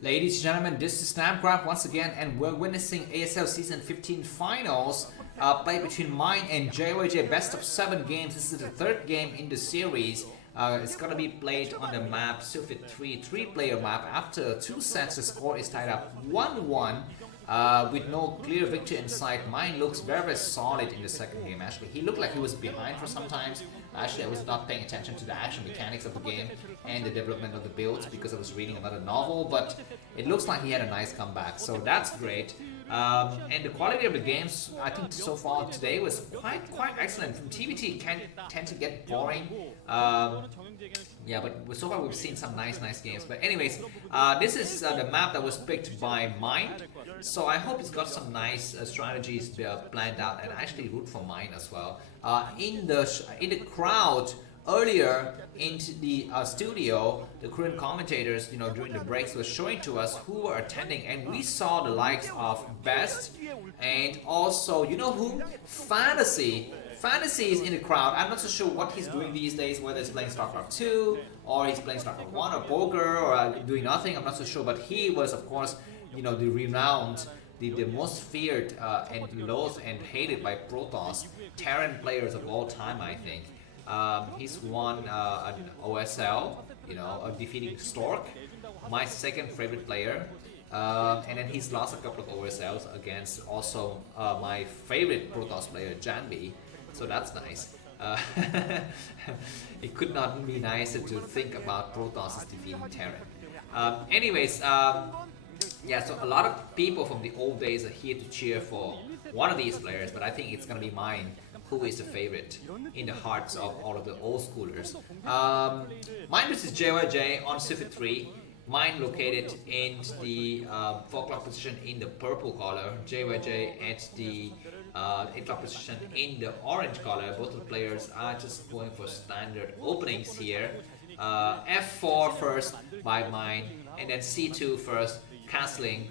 Ladies and gentlemen, this is Snapcraft once again, and we're witnessing ASL Season 15 Finals play between mine and JYJ. Best of 7 games. This is the third game in the series. It's gonna be played on the map Sylphid 3, 3-player map. After 2 sets, the score is tied up 1-1. With no clear victory in sight. Mine looks very, very solid in the second game. Actually, he looked like he was behind for some times. Actually, I was not paying attention to the action mechanics of the game and the development of the builds because I was reading another novel, but it looks like he had a nice comeback, so that's great. And the quality of the games, I think so far today was quite excellent. From TVT can tend to get boring. Yeah, but so far we've seen some nice games. But anyways, this is the map that was picked by Mind. So I hope it's got some nice strategies planned out, and I actually root for Mind as well. In the crowd earlier into the studio, the Korean commentators, during the breaks were showing to us who were attending, and we saw the likes of Best and also, you know who? Fantasy. Fantasy is in the crowd. I'm not so sure what he's doing these days, whether he's playing StarCraft 2 or he's playing StarCraft 1 or poker or doing nothing. I'm not so sure, but he was, of course, the renowned, the most feared and loathed and hated by Protoss Terran players of all time, I think. He's won an OSL, defeating Stork, my second favorite player. And then he's lost a couple of OSLs against also my favorite Protoss player, Janbi. So that's nice. It could not be nicer to think about Protoss as defeating Terran. Anyways, yeah, so a lot of people from the old days are here to cheer for one of these players, but I think it's gonna be mine who is the favorite in the hearts of all of the old schoolers. Mine versus JYJ on Sylphid 3. Mine located in the 4 o'clock position in the purple color, JYJ at the 8 o'clock position in the orange color. Both of the players are just going for standard openings here. F4 first by Mine, and then C2 first, castling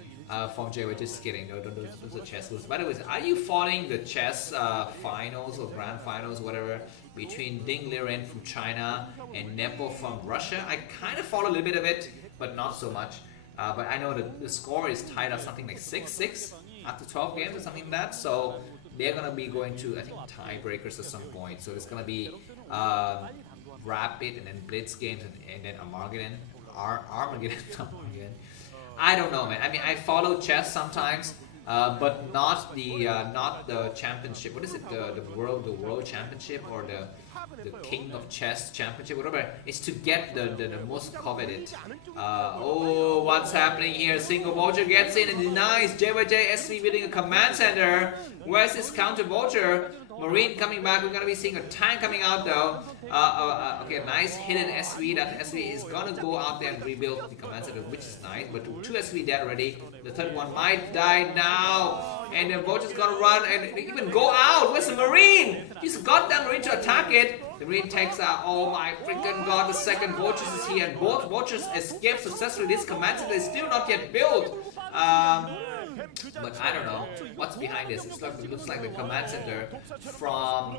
from JYJ. Just kidding, those are chess moves. By the way, are you following the chess finals or grand finals, whatever, between Ding Liren from China and Nepo from Russia? I kind of follow a little bit of it, but not so much. But I know that the score is tied up something like 6-6 after 12 games or something like that. So they're gonna be going to, I think, tiebreakers at some point. So it's gonna be Rapid and then Blitz games and then Armageddon. Armageddon. I don't know, man. I mean, I follow chess sometimes, but not the championship. What is it? The world championship or the King of Chess Championship, whatever. It's to get the most coveted. Oh, what's happening here? Single Vulture gets in and denies. JYJ SV building a command center. Where's this counter Vulture? Marine coming back. We're gonna be seeing a tank coming out though. Okay, nice hidden SV. That SV is gonna go out there and rebuild the command center, which is nice. But 2 SV dead already. The third one might die now. And the Vulture's gonna run and even go out. Where's the Marine? He's got that Marine to attack it. The Marine takes out. Oh my freaking god! The second Vultures is here, and both Vultures escape successfully. This command center is still not yet built. But I don't know what's behind this. It looks like the command center from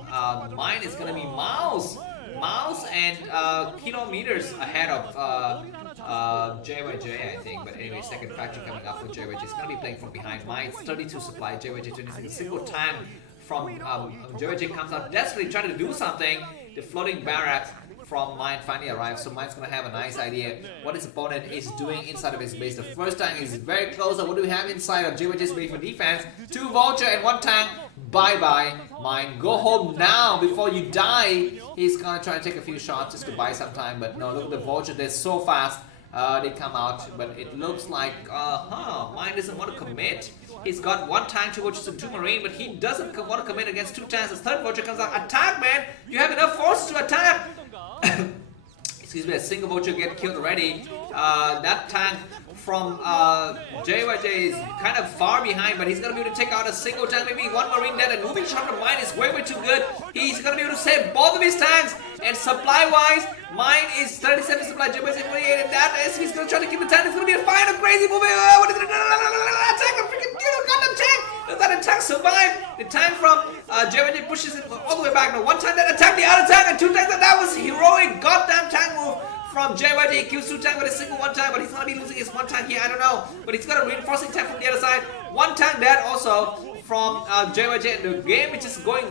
mine is gonna be miles and kilometers ahead of JYJ, I think. But anyway, second factory coming up for JYJ. It's gonna be playing from behind. Mine's 32 supply. JYJ 26. A single time from JYJ comes out desperately trying to do something. The floating barracks from Mine finally arrives, so Mine's gonna have a nice idea what his opponent is doing inside of his base. The first tank is very close. What do we have inside of JYJ's base for defense? 2 Vulture and 1 tank. Bye-bye, Mine. Go home now before you die. He's gonna try to take a few shots just to buy some time, but no, look at the Vulture. They're so fast. They come out, but it looks like, Mine doesn't want to commit. He's got 1 tank, 2 Vultures, and 2 Marine, but he doesn't want to commit against 2 tanks. His third Vulture comes out. Attack, man! You have enough forces to attack! Excuse me, a single Vulture get killed already. That tank from JYJ is kind of far behind, but he's gonna be able to take out a single tank, maybe 1 Marine dead, and moving shot from Mine is way too good. He's gonna be able to save both of his tanks, and supply-wise, Mine is 37 supply, JYJ 28, and that is, he's gonna try to keep the tank. It's gonna be a fine, a crazy moving. What is it? Attack, a freaking goddamn tank! Does that attack survive? The tank from JYJ pushes it all the way back. No, 1 tank that attacked the other tank, and 2 tanks. That was heroic goddamn tank move from JYJ. He kills 2 tank with a single 1 tank, but he's gonna be losing his 1 tank here, I don't know. But he's got a reinforcing tank from the other side. 1 tank dead also from JYJ. The game is just going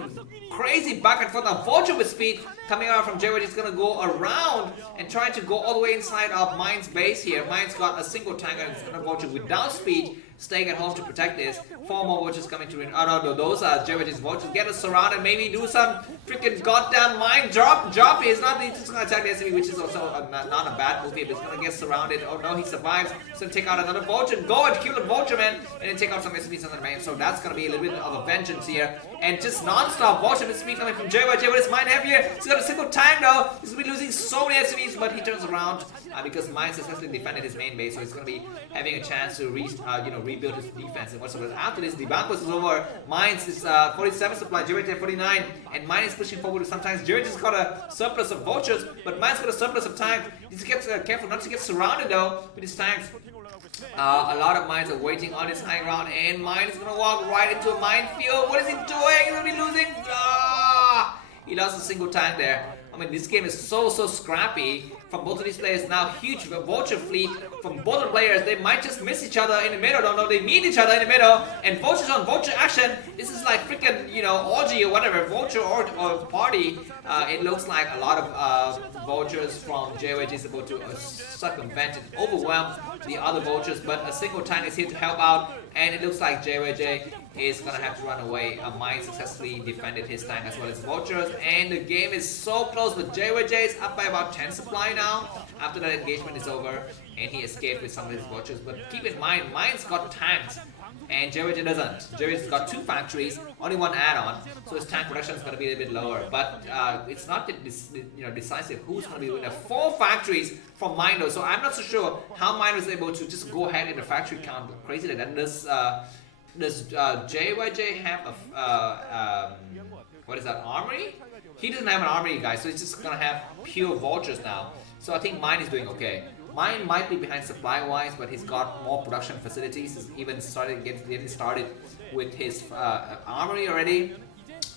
crazy back and forth. Now Vulture with speed coming out from JYJ is gonna go around and try to go all the way inside of Mind's base here. Mind's got a single tank and it's gonna Vulture without speed, staying at home to protect this. 4 more Vultures coming to no, those are JYJ's Vultures. Get us surrounded, maybe do some freaking goddamn Mind drop. He's not, he's just gonna attack the SCV, which is also not a bad move here, but he's gonna get surrounded. Oh no, he survives. He's gonna take out another Vulture. Go and kill the Vulture, man, and then take out some SCVs on the main. So that's gonna be a little bit of a vengeance here. And just non-stop Vulture with speed coming from JYJ with his Mind heavier. He's got a single tank though. He's gonna be losing so many SCVs, but he turns around because Mind successfully defended his main base, so he's gonna be having a chance to rebuild his defense and whatsoever. After this, the Bankos is over. Mind's is 47 supply, JYJ 49, and Mind is pushing forward. Sometimes JYJ's got a surplus of Vultures, but Mind's got a surplus of tanks. He needs to get careful not to get surrounded though with his tanks. A lot of Minds are waiting on his high ground, and Mind is gonna walk right into a minefield. What is he doing? He's gonna be losing. He lost a single tank there. I mean, this game is so scrappy from both of these players. Now, huge Vulture fleet from both of the players. They might just miss each other in the middle. Don't know. They meet each other in the middle. And Vultures on Vulture action. This is like freaking, orgy or whatever. Vulture or party. It looks like a lot of Vultures from JYJ is about to circumvent and overwhelm the other Vultures. But a single tank is here to help out. And it looks like JYJ is gonna have to run away. Mind successfully defended his tank as well as Vultures, and the game is so close, but JYJ is up by about 10 supply now after that engagement is over, and he escaped with some of his Vultures. But keep in mind, Mind's got tanks and JYJ doesn't. JYJ's got 2 factories, only 1 add-on, so his tank production is going to be a bit lower. But it's not decisive who's going to be winning. 4 factories from Mind though, so I'm not so sure how Mind was able to just go ahead in the factory count crazily. Then does JYJ have a what is that, armory? He doesn't have an armory, guys, so he's just gonna have pure Vultures now. So I think Mind is doing okay. Mind might be behind supply-wise, but he's got more production facilities. He's even getting started with his armory already,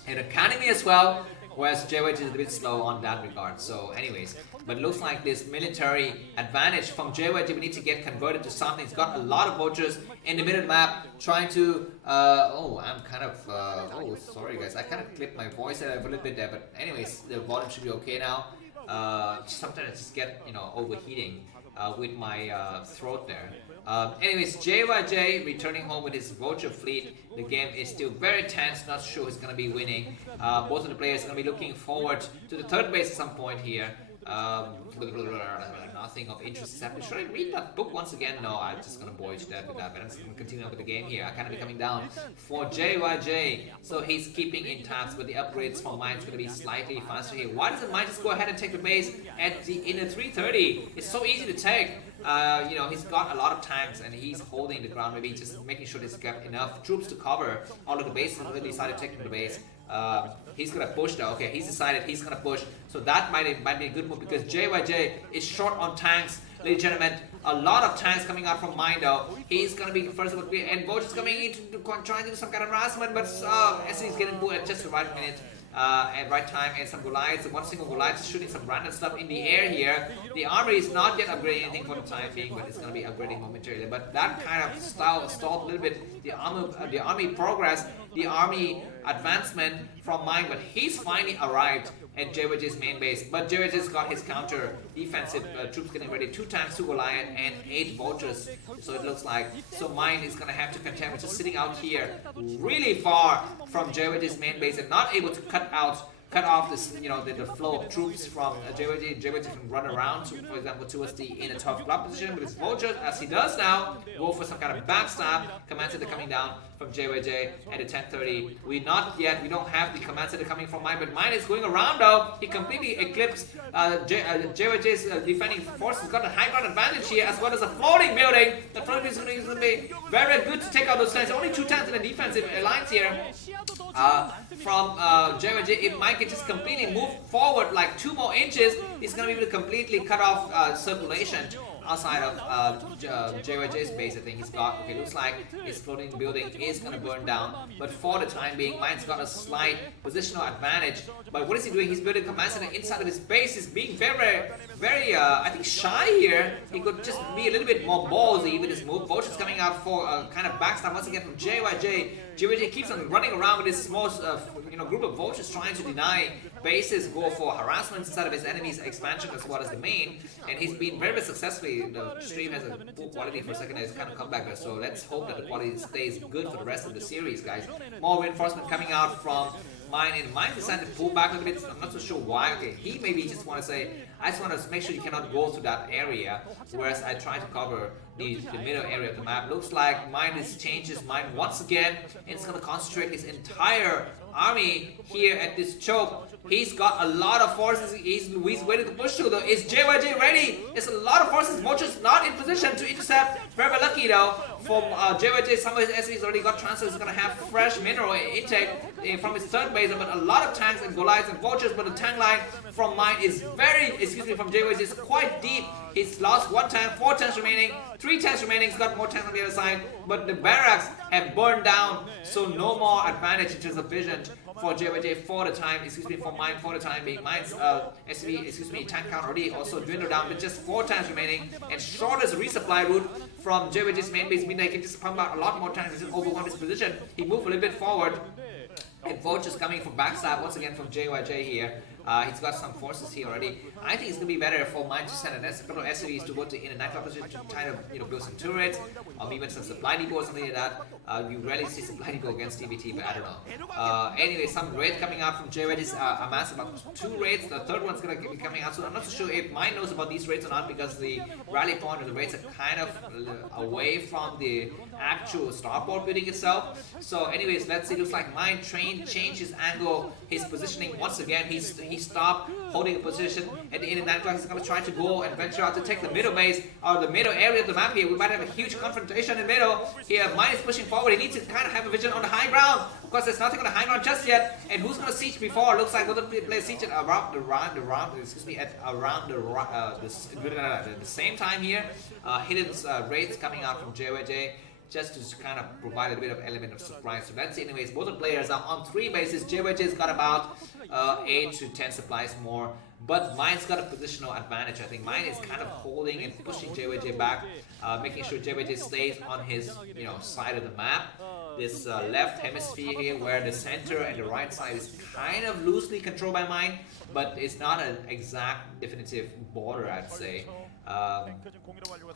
and academy as well. Whereas JYJ is a bit slow on that regard. So anyways, but it looks like this military advantage from JYJ, we need to get converted to something. He's got a lot of Vultures in the middle of the map trying to, I'm kind of, sorry guys, I kind of clipped my voice a little bit there, but anyways, the volume should be okay now. Sometimes I just get, overheating with my throat there. Anyways, JYJ returning home with his Vulture fleet. The game is still very tense, not sure who's going to be winning. Both of the players are going to be looking forward to the 3rd base at some point here. Nothing of interest is happening. Should I read that book once again? No, I'm just going to bore you to death with that, but I'm just going to continue on with the game here. I kind of be coming down for JYJ. So he's keeping in tabs, but the upgrades from Mind's going to be slightly faster here. Why doesn't Mind just go ahead and take the base in the 330? It's so easy to take. He's got a lot of tanks and he's holding the ground, maybe just making sure he's got enough troops to cover all of the base. He's really decided to take the base. He's gonna push though. Okay, he's decided he's gonna push. So that might be a good move because JYJ is short on tanks, ladies and gentlemen. A lot of tanks coming out from Mind though. He's gonna be first of all, and Vulture's coming in to try to do some kind of harassment, but SC's getting pulled at just the right minute. And right time, and some Goliaths, one single Goliath is shooting some random stuff in the air here. The armory is not yet upgrading anything for the time being, but it's going to be upgrading momentarily. But that kind of stalled a little bit the army progress, the army advancement from Mind, but he's finally arrived at JYJ's main base. But JYJ's got his counter defensive troops getting ready. 2 tanks, 2 Goliath, and 8 Vultures. So it looks like, so Mind is going to have to contend with just sitting out here really far from JYJ's main base and not able to cut off this, the flow of troops from JYJ. JYJ can run around, for example, towards the inner tough block position with his Vultures, as he does now, go for some kind of backstab. Command center coming down from JYJ at the 1030. We don't have the command center coming from Mind, but Mind is going around though. He completely eclipsed JYJ's defending force. He's got a high ground advantage here, as well as a floating building. The floating is going to be very good to take out those tanks. Only 2 tanks in the defensive alliance here. From JYJ, if Mike can just completely move forward like 2 more inches, he's going to be able to completely cut off circulation outside of JYJ's base. I think he's got, okay, looks like his floating building is gonna burn down, but for the time being, Mind's got a slight positional advantage. But what is he doing? He's building command center inside of his base. He's being very, I think, shy here. He could just be a little bit more ballsy with his move. Vulture's coming out for a kind of backstab once again from JYJ. JYJ keeps on running around with his small, group of vultures trying to deny bases, go for harassment instead of his enemy's expansion as well as the main. And he's been very successfully. The stream has a poor quality for a second. It's kind of come back there. So let's hope that the quality stays good for the rest of the series, guys. More reinforcement coming out from Mind, and Mind decided to pull back a little bit. I'm not so sure why. Okay, he maybe just want to say, I just want to make sure you cannot go to that area, whereas I try to cover the middle area of the map. Looks like Mind has changed his mind once again, and it's going to concentrate his entire army here at this choke. He's got a lot of forces. He's ready to push through though. Is JYJ ready? There's a lot of forces. Vulture's not in position to intercept. Very lucky though from JYJ. Some of his SCVs already got transfers. He's gonna have fresh mineral intake from his third base, but a lot of tanks and Goliaths and Vultures. But the tank line from Mind is from JYJ is quite deep. He's lost one tank, 4 tanks remaining, 3 tanks remaining. He's got more tanks on the other side, but the barracks have burned down, so no more advantage in terms of vision for JYJ for the time, for Mind for the time being. Mind's tank count already also dwindled down with just 4 tanks remaining, and shortest resupply route from JYJ's main base, meaning he can just pump out a lot more tanks and just overwhelm his position. He moved a little bit forward, and Vulture's coming from backstab once again from JYJ here. He's got some forces here already. I think it's gonna be better for Mind to send a couple of SCVs to go to in a nightclub position to try to build some turrets, or even some supply depot or something like that. You rarely see supply depot against TVT, but I don't know. Anyway, some raids coming out from JYJ's amassed about 2 raids. The third one's gonna be coming out soon. I'm not so sure if Mind knows about these raids or not, because the rally point of the raids are kind of away from the actual starport building itself. So anyways, let's see. Looks like Mind changed his angle, his positioning once again. He stopped holding a position at the end of 9 o'clock. He's going to try to go and venture out to take the middle base or the middle area of the map here. We might have a huge confrontation in the middle here. Mind is pushing forward. He needs to kind of have a vision on the high ground. Of course, there's nothing on the high ground just yet. And who's going to siege before? Looks like we're going to play siege at around the same time here. Hidden raids coming out from JYJ, just to kind of provide a bit of element of surprise. So that's it. Anyways, both the players are on 3 bases. JYJ's got about 8 to 10 supplies more, but Mind's got a positional advantage. I think Mind is kind of holding and pushing JYJ back, making sure JYJ stays on his side of the map. This left hemisphere here, where the center and the right side is kind of loosely controlled by Mind, but it's not an exact definitive border, I'd say.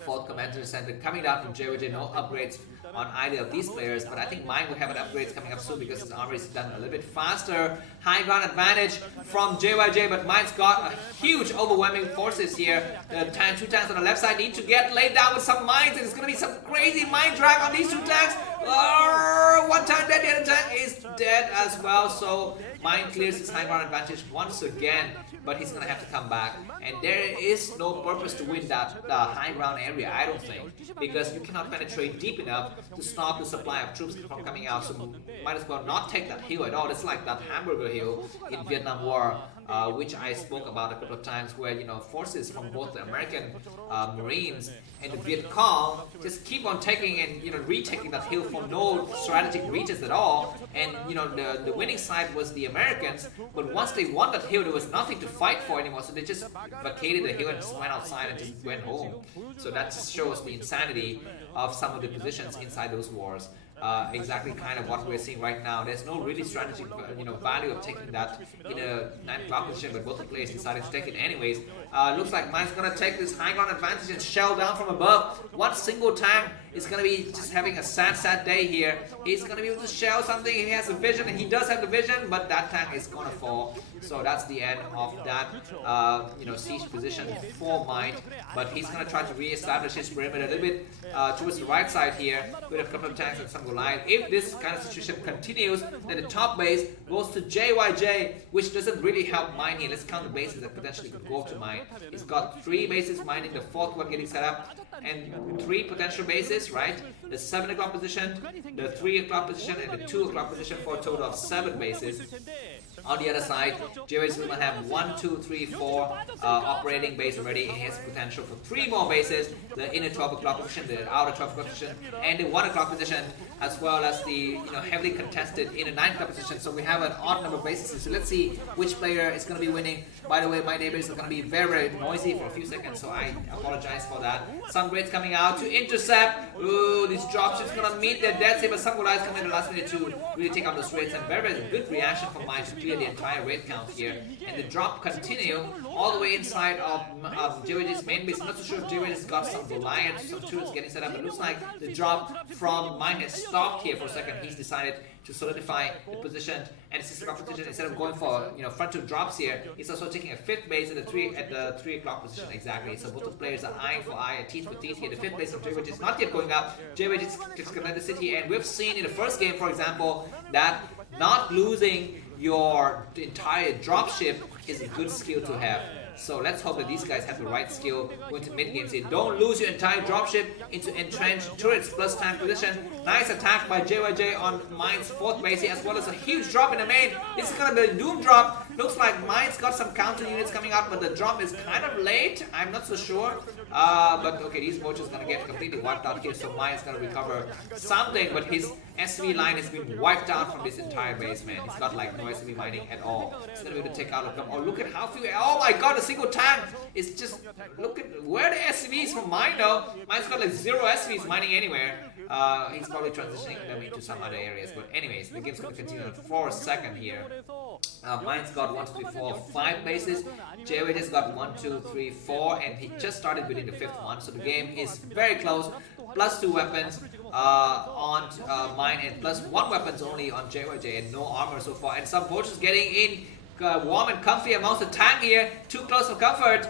Fourth Commander Center coming down from JYJ. No upgrades on either of these players, but I think Mind will have an upgrades coming up soon because his armor is done a little bit faster. High ground advantage from JYJ, but Mind's got a huge overwhelming forces here. The 2 tanks on the left side need to get laid down with some mines, and there's going to be some crazy mine drag on these 2 tanks. One tank dead, the other tank is dead as well, so Mind clears his high ground advantage once again, but he's gonna have to come back, and there is no purpose to win that high ground area, I don't think, because you cannot penetrate deep enough to stop the supply of troops from coming out, so might as well not take that hill at all. It's like that Hamburger Hill in Vietnam War, which I spoke about a couple of times, where forces from both the American Marines and the Viet Cong just keep on taking and retaking that hill for no strategic reasons at all, and the winning side was the Americans, but once they won that hill, there was nothing to fight for anymore, so they just vacated the hill and just went outside and just went home. So that just shows the insanity of some of the positions inside those wars. Exactly kind of what we're seeing right now. There's no really strategic value of taking that in a 9 o'clock position, but both the players decided to take it anyways. Looks like Mind's gonna take this high ground advantage and shell down from above. One single tank is gonna be just having a sad day here. He's gonna be able to shell something. He has a vision, and he does have the vision, but that tank is gonna fall. So that's the end of that siege position for Mind. But he's gonna try to re-establish his perimeter a little bit towards the right side here with a couple of tanks and some Goliath. If this kind of situation continues, then the top base goes to JYJ, which doesn't really help Mind here. Let's count the bases that potentially could go to Mind. He's got 3 bases mining, the 4th one getting set up, and 3 potential bases, right? The 7 o'clock position, the 3 o'clock position, and the 2 o'clock position, for a total of 7 bases. On the other side, JYJ is going to have 1, 2, 3, 4 operating base already. He has potential for 3 more bases: the inner 12 o'clock position, the outer 12 o'clock position, and the 1 o'clock position, as well as the heavily contested inner 9 o'clock position. So we have an odd number of bases. So let's see which player is going to be winning. By the way, my neighbors are going to be very, very noisy for a few seconds, so I apologize for that. Some grades coming out to intercept. Ooh, this dropship's going to meet their death save, but some guys come in the last minute to really take out those raids, and very, very good reaction from mine to clear the entire raid count here. And the drop continue all the way inside of JYJ's main base. I'm not so sure if JYJ's got some Goliaths, some turrets getting set up. It looks like the drop from mine has stopped here for a second. He's decided to solidify the position, and since the competition, instead of going for frontal drops here, he's also taking a 5th base at the 3 o'clock position exactly. So both the players are eye for eye and teeth for teeth here. The 5th base of JYJ is not yet going up. JYJ is just gonna let the sit here, and we've seen in the first game, for example, that not losing your entire dropship is a good skill to have. So let's hope that these guys have the right skill going to mid games here. Don't lose your entire dropship into entrenched turrets plus tank position. Nice attack by JYJ on mine's 4th base here, as well as a huge drop in the main. This is gonna be a doom drop. Looks like mine's got some counter units coming out, but the drop is kind of late. I'm not so sure. But okay, these vultures gonna get completely wiped out here, so mine's gonna recover something, but his SV line has been wiped out from this entire base, man. He's got like no SV mining at all. He's gonna be able to take out a couple. Oh, look at how few. Oh my god, a single tank is just. Look at where the SVs from mine though. Mine's got like 0 SVs mining anywhere. He's probably transitioning them into some other areas. But anyways, the game's gonna continue for a second here. Mine's got 1, 2, 3, 4, 5 bases. JYJ's got 1, 2, 3, 4, and he just started building the 5th one. So the game is very close. Plus 2 weapons on mine, and plus 1 weapons only on JYJ, and no armor so far. And some vultures getting in warm and comfy amongst the tank here. Too close for comfort.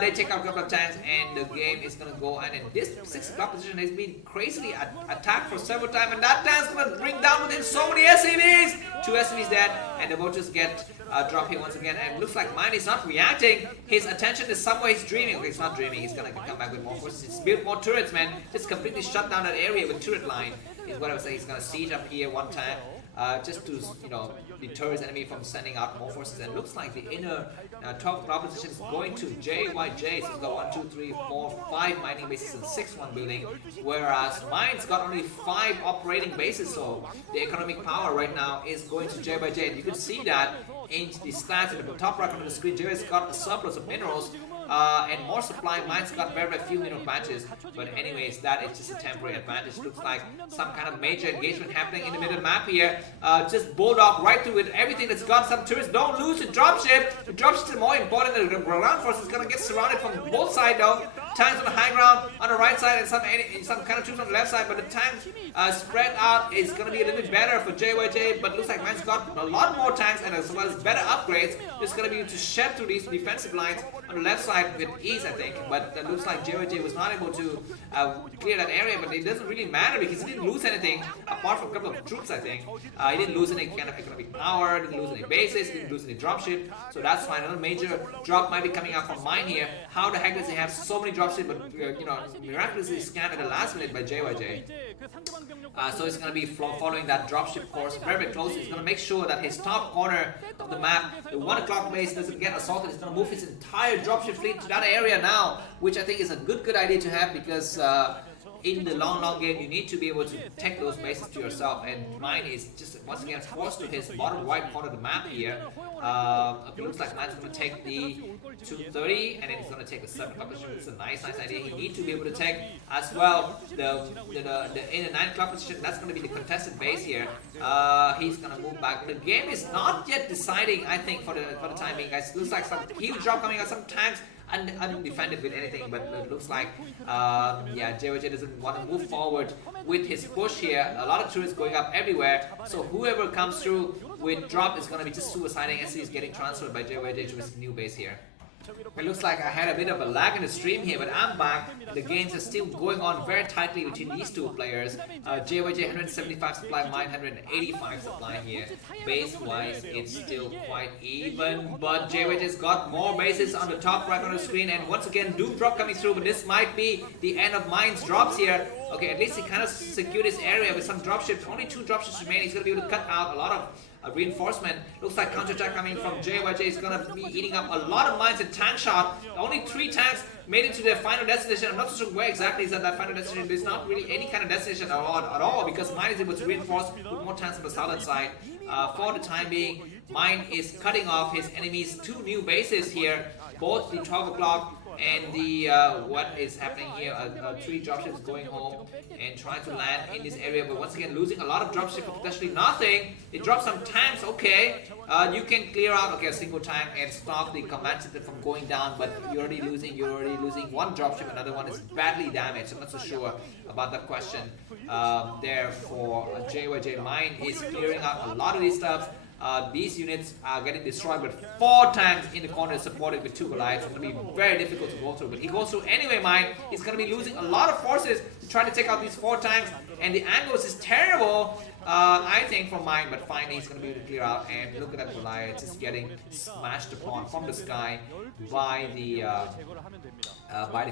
They take out a couple of tanks, and the game is gonna go. And this 6 o'clock position has been crazily attacked for several times, and that tank's gonna bring down within so many SCVs. 2 SCVs dead, and the vultures get drop here once again. And it looks like mine is not reacting. His attention is somewhere. He's dreaming. Okay, he's not dreaming. He's gonna come back with more forces. He's built more turrets, man. Just completely shut down that area with turret line. Is what I would say. He's gonna siege up here one time. Just to deter his enemy from sending out more forces. And it looks like the inner 12 o'clock position is going to JYJ. So he's got 1, 2, 3, 4, 5 mining bases and 6 one building, whereas mine's got only 5 operating bases. So the economic power right now is going to JYJ, and you can see that in the stats at the top right of the screen. JYJ's got a surplus of minerals. And more supply. Mine's got very, very few mineral patches, but anyways, that is just a temporary advantage. Looks like some kind of major engagement happening in the middle map here. Just bulldog right through with everything that's got some turrets. Don't lose the dropship. The dropship is more important than the ground force. Is gonna get surrounded from both sides though. Tanks on the high ground on the right side, and some kind of troops on the left side, but the tanks spread out is gonna be a little bit better for JYJ. But looks like mine's got a lot more tanks, and as well as better upgrades. It's gonna be able to shed through these defensive lines on the left side with ease, I think. But it looks like JYJ was not able to clear that area, but it doesn't really matter because he didn't lose anything apart from a couple of troops, I think. He didn't lose any kind of economic power, didn't lose any bases, didn't lose any dropship, so that's fine. Another major drop might be coming out from mine here. How the heck does he have so many dropship, but miraculously scanned at the last minute by JYJ? So he's going to be following that dropship course very, very closely. He's going to make sure that his top corner of the map, the 1 o'clock base, doesn't get assaulted. He's going to move his entire dropship fleet to that area now, which I think is a good idea to have, because in the long game you need to be able to take those bases to yourself, and mine is just once again forced to his bottom right corner of the map here. It looks like mine's going to take the 230, and then he's going to take the 7 o'clock position. It's a nice idea. He needs to be able to take as well the in the 9 o'clock position. That's going to be the contested base here. He's going to move back. The game is not yet deciding, I think, for the time being, guys. It looks like some huge drop coming out, some tanks undefended with anything, but it looks like yeah, JYJ doesn't want to move forward with his push here. A lot of turrets going up everywhere, so whoever comes through with drop is going to be just suiciding as he's getting transferred by JYJ to his new base here. It looks like I had a bit of a lag in the stream here, but I'm back. The games are still going on very tightly between these two players. JYJ 175 supply, mine 185 supply here. Base-wise, it's still quite even, but JYJ's got more bases on the top right on the screen, and once again, Doom drop coming through, but this might be the end of mine's drops here. Okay, at least he kind of secured this area with some dropships. Only 2 dropships remain. He's going to be able to cut out a lot of reinforcement. Looks like counterattack coming from JYJ is going to be eating up a lot of mines and tank shot. Only 3 tanks made it to their final destination. I'm not so sure where exactly is that final destination. There's not really any kind of destination at all because Mine is able to reinforce with more tanks on the southern side. For the time being, Mine is cutting off his enemies' 2 new bases here, both the 12 o'clock and the what is happening here, 3 dropships going home and trying to land in this area, but once again losing a lot of dropships for potentially nothing. They drop some tanks, okay, you can clear out, okay, a single tank and stop the command center from going down, but you're already losing 1 dropship, another one is badly damaged. I'm not so sure about that question there for JYJ. Mine is clearing out a lot of these stuff. These units are getting destroyed with 4 tanks in the corner supported with 2 Goliaths. It's going to be very difficult to go through, but he goes through anyway. Mine is going to be losing a lot of forces to try to take out these 4 tanks, and the angles is terrible, I think, for Mine, but finally he's going to be able to clear out. And look at that Goliath just getting smashed upon from the sky by the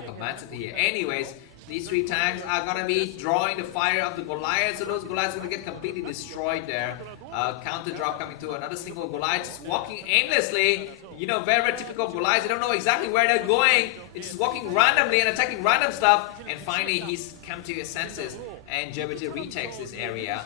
command center here. Anyways, these 3 tanks are going to be drawing the fire of the Goliath, so those Goliaths are going to get completely destroyed there. Counter drop coming through, another single Goliath just walking aimlessly. You know, very, very typical of Goliaths. They don't know exactly where they're going. It's just walking randomly and attacking random stuff. And finally, he's come to his senses, and JYJ retakes this area.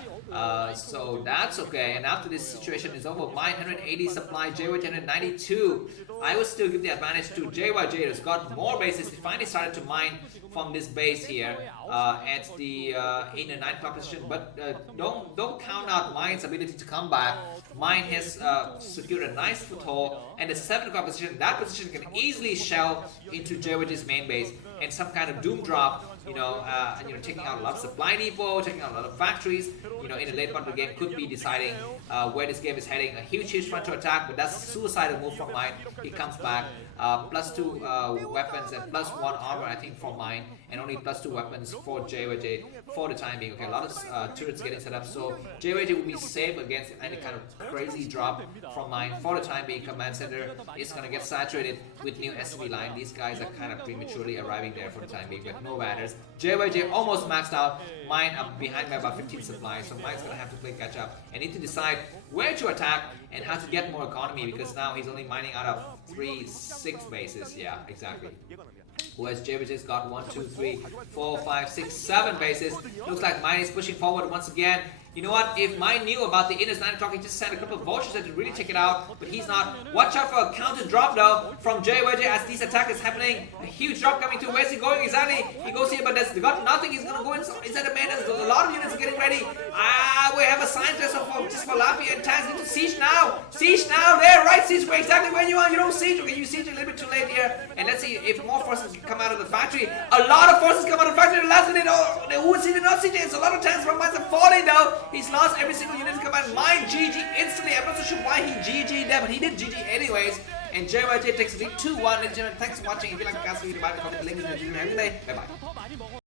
So that's okay. And after this situation is over, Mine 180 supply, JYJ 192. I would still give the advantage to JYJ, who's got more bases. He finally started to mine from this base here at the in the 9 o'clock position, but don't count out Mine's ability to come back. Mine has secured a nice foothold, and the 7 o'clock position, that position can easily shell into JYJ's main base and some kind of doom drop. Taking out a lot of supply depot, taking out a lot of factories, in the late part of the game, could be deciding where this game is heading. A huge frontal attack, but that's a suicidal move from Mine. He comes back, +2 weapons and +1 armor, I think, for Mine, and only +2 weapons for JYJ for the time being. Okay, a lot of turrets getting set up, so JYJ will be safe against any kind of crazy drop from Mine. For the time being, command center is going to get saturated with new SCV line. These guys are kind of prematurely arriving there for the time being, but no matters. JYJ almost maxed out. Mine up behind by about 15 supplies, so Mine's going to have to play catch up and need to decide where to attack and how to get more economy, because now he's only mining out of 6 bases. Yeah, exactly. Whereas JYJ's got 1, 2, 3, 4, 5, 6, 7 bases. Looks like Mine is pushing forward once again. You know what? If Mine knew about the Inner's 9 o'clock, he just sent a couple of vultures that would really take it out, but he's not. Watch out for a counter drop though from JYJ as this attack is happening. A huge drop coming through. Where's he going exactly? He goes here, but there's got nothing. He's gonna go inside the maintenance. There's a lot of units getting ready. We have a science vessel just for Laffy and tanks into siege now. Siege now there, right? Siege where exactly where you are. You don't siege. Okay, you siege a little bit too late here. And let's see if more forces come out of the factory. A lot of forces come out of the factory. The last minute, who is sieging? Not sieging. It's a lot of tanks from Mines are falling though. He's lost every single unit to come out. Mine GG instantly. I'm not so sure why he GG'd there, but he did GG anyways. And JYJ takes a lead 2-1. Ladies and gentlemen, thanks for watching. If you like the cast, leave a like, comment, the link is in the description. Have a good day. Bye bye.